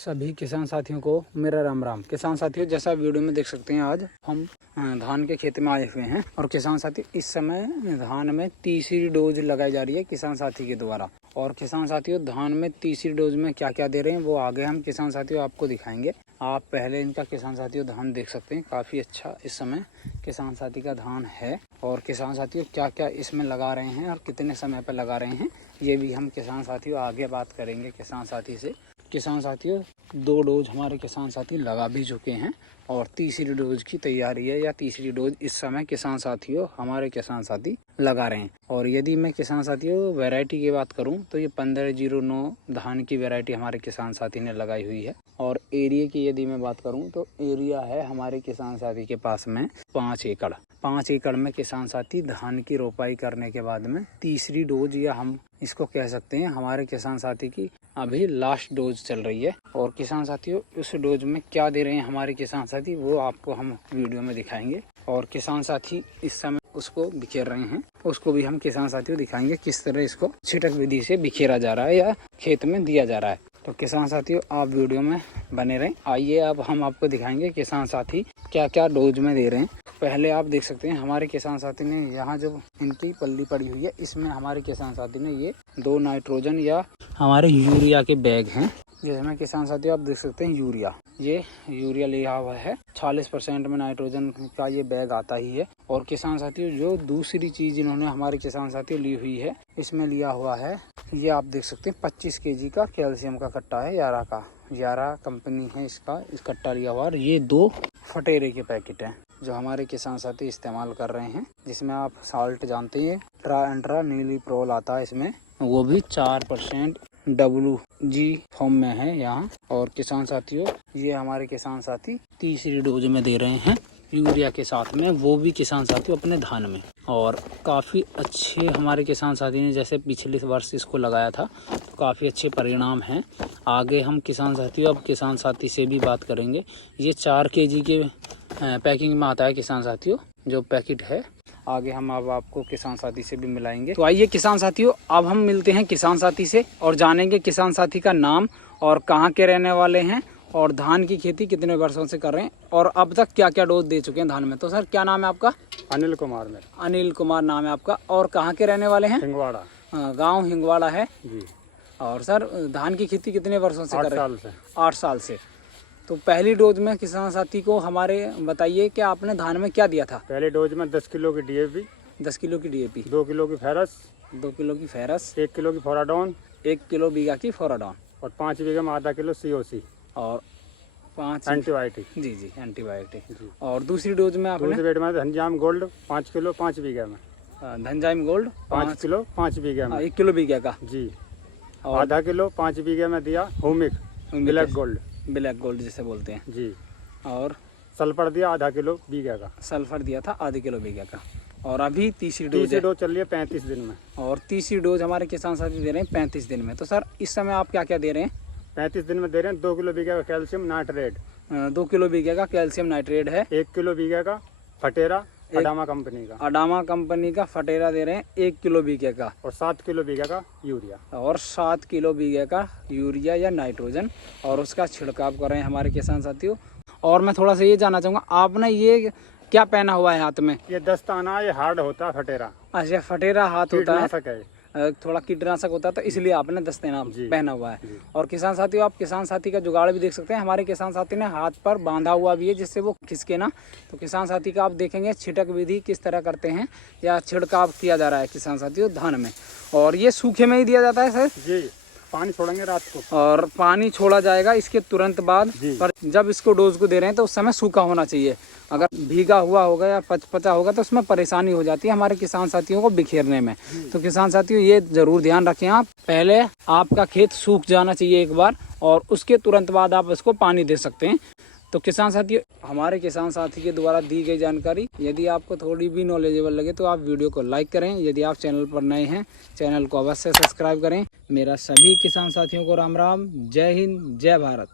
सभी किसान साथियों को मेरा राम राम। किसान साथियों, जैसा वीडियो में देख सकते हैं, आज हम धान के खेत में आए हुए हैं और किसान साथी इस समय धान में तीसरी डोज लगाई जा रही है किसान साथी के द्वारा। और किसान साथियों, धान में तीसरी डोज में क्या क्या दे रहे हैं वो आगे हम किसान साथियों आपको दिखाएंगे। आप पहले इनका किसान साथियों धान देख सकते हैं, काफ़ी अच्छा इस समय किसान साथी का धान है। और किसान साथियों क्या क्या इसमें लगा रहे हैं और कितने समय पर लगा रहे हैं ये भी हम किसान साथियों आगे बात करेंगे किसान साथी से। किसान साथियों 2 डोज हमारे किसान साथी लगा भी चुके हैं और तीसरी डोज की तैयारी है या तीसरी डोज इस समय किसान साथियों हमारे किसान साथी लगा रहे हैं। और यदि मैं किसान साथियों वैरायटी की बात करूं तो ये 1509 धान की वैरायटी हमारे किसान साथी ने लगाई हुई है। और एरिया की यदि मैं बात करूं तो एरिया है हमारे किसान साथी के पास में 5 एकड़। 5 एकड़ में किसान साथी धान की रोपाई करने के बाद में तीसरी डोज या हम इसको कह सकते हैं हमारे किसान साथी की अभी लास्ट डोज चल रही है। और किसान साथियों उस डोज में क्या दे रहे हैं हमारे किसान साथी वो आपको हम वीडियो में दिखाएंगे। और किसान साथी इस समय उसको बिखेर रहे हैं, उसको भी हम किसान साथियों दिखाएंगे किस तरह इसको छिटक विधि से बिखेरा जा रहा है या खेत में दिया जा रहा है। तो किसान साथियों आप वीडियो में बने रहें। आइए अब हम आपको दिखाएंगे किसान साथी क्या क्या डोज में दे रहे हैं। पहले आप देख सकते हैं हमारे किसान साथी ने यहाँ जो इनकी पल्ली पड़ी हुई है इसमें हमारे किसान साथी ने ये 2 नाइट्रोजन या हमारे यूरिया के बैग हैं, जिसमें किसान साथियों आप देख सकते हैं ये यूरिया लिया हुआ है। 40% में नाइट्रोजन का ये बैग आता ही है। और किसान साथियों जो दूसरी चीज इन्होंने हमारे किसान साथियों ली हुई है इसमें लिया हुआ है, ये आप देख सकते हैं 25 kg का कैल्शियम का कट्टा है यारा का। यारा कंपनी है इसका, इस कट्टा लिया हुआ। और ये 2 फटेरे के पैकेट हैं जो हमारे किसान साथी इस्तेमाल कर रहे हैं, जिसमें आप साल्ट जानते हैं ट्रा नीली प्रोल आता है इसमें, वो भी 4% WG फॉर्म में है यहाँ। और किसान साथियों ये हमारे किसान साथी तीसरी डोज में दे रहे हैं यूरिया के साथ में, वो भी किसान साथियों अपने धान में। और काफ़ी अच्छे हमारे किसान साथी ने जैसे पिछले वर्ष इसको लगाया था तो काफ़ी अच्छे परिणाम हैं। आगे हम किसान साथियों अब किसान साथी से भी बात करेंगे। ये 4 kg के पैकिंग में आता है किसान साथियों जो पैकेट है। आगे हम अब आपको किसान साथी से भी मिलाएंगे। तो आइए किसान साथियों अब हम मिलते हैं किसान साथी से और जानेंगे किसान साथी का नाम और कहाँ के रहने वाले हैं और धान की खेती कितने वर्षों से कर रहे हैं और अब तक क्या क्या डोज दे चुके हैं धान में। तो सर क्या नाम है आपका? अनिल कुमार। मेरा अनिल कुमार नाम है आपका। और कहाँ के रहने वाले हैं? हिंगवाड़ा। गाँव हिंगवाड़ा है जी। और सर धान की खेती कितने वर्षों से कर रहे हैं? 8 साल से। तो पहली डोज में किसान साथी को हमारे बताइए कि आपने धान में क्या दिया था? पहले डोज में 10 किलो की DAP, 10 किलो की DAP, 2 किलो की फेरस, 2 किलो की फेरस, 1 किलो की फोराडॉन, 1 किलो बीघा की फोराडॉन और 5 बीघे में आधा किलो COC और 5 एंटीबायोटिक। जी एंटीबायोटिक। और दूसरी डोज में आपने दूसरे बेड में धनजाम गोल्ड 5 किलो 5 बीघे में, धनजाइम गोल्ड 5 किलो 5 बीघे में, 1 किलो बीघे का जी। और आधा किलो 5 बीघे में दिया होमिक ब्लैक गोल्ड जिसे बोलते हैं जी। और सल्फर दिया आधा किलो बीघे का, सल्फर दिया था आधे किलो बीघे का। और अभी तीसरी डोज चल रही है 35 दिन में। और तीसरी डोज हमारे किसान साथी दे रहे हैं 35 दिन में। तो सर इस समय आप क्या क्या दे रहे हैं? 35 दिन में दे रहे हैं 2 किलो बीघे का कैल्शियम नाइट्रेट, 2 किलो बीघे का कैल्शियम नाइट्रेट है, 1 किलो बीघे का फटेरा अडामा कंपनी का फटेरा दे रहे हैं 1 किलो बीघे का, और 7 किलो बीघे का यूरिया, और 7 किलो बीघे का यूरिया या नाइट्रोजन। और उसका छिड़काव कर रहे हैं हमारे किसान साथियों। और मैं थोड़ा सा ये जानना चाहूँगा, आपने ये क्या पहना हुआ है हाथ में? ये दस्ताना, ये हार्ड होता है फटेरा। अच्छा, फटेरा हाथ होता है, है थोड़ा कीटनाशक होता है, तो इसलिए आपने दस्ताना पहना हुआ है। और किसान साथियों आप किसान साथी का जुगाड़ भी देख सकते हैं, हमारे किसान साथी ने हाथ पर बांधा हुआ भी है जिससे वो खिसके ना। तो किसान साथी का आप देखेंगे छिटक विधि किस तरह करते हैं या छिड़काव किया जा रहा है किसान साथियों धान में। और ये सूखे में ही दिया जाता है सर जी, पानी छोड़ेंगे रात को और पानी छोड़ा जाएगा इसके तुरंत बाद। पर जब इसको डोज को दे रहे हैं तो उस समय सूखा होना चाहिए। अगर भीगा हुआ होगा या पचा होगा तो उसमें परेशानी हो जाती है हमारे किसान साथियों को बिखेरने में। तो किसान साथियों ये जरूर ध्यान रखें, आप पहले आपका खेत सूख जाना चाहिए एक बार और उसके तुरंत बाद आप इसको पानी दे सकते हैं। तो किसान साथियों हमारे किसान साथी के द्वारा दी गई जानकारी यदि आपको थोड़ी भी नॉलेजेबल लगे तो आप वीडियो को लाइक करें। यदि आप चैनल पर नए हैं चैनल को अवश्य सब्सक्राइब करें। मेरा सभी किसान साथियों को राम राम, जय हिंद, जय भारत।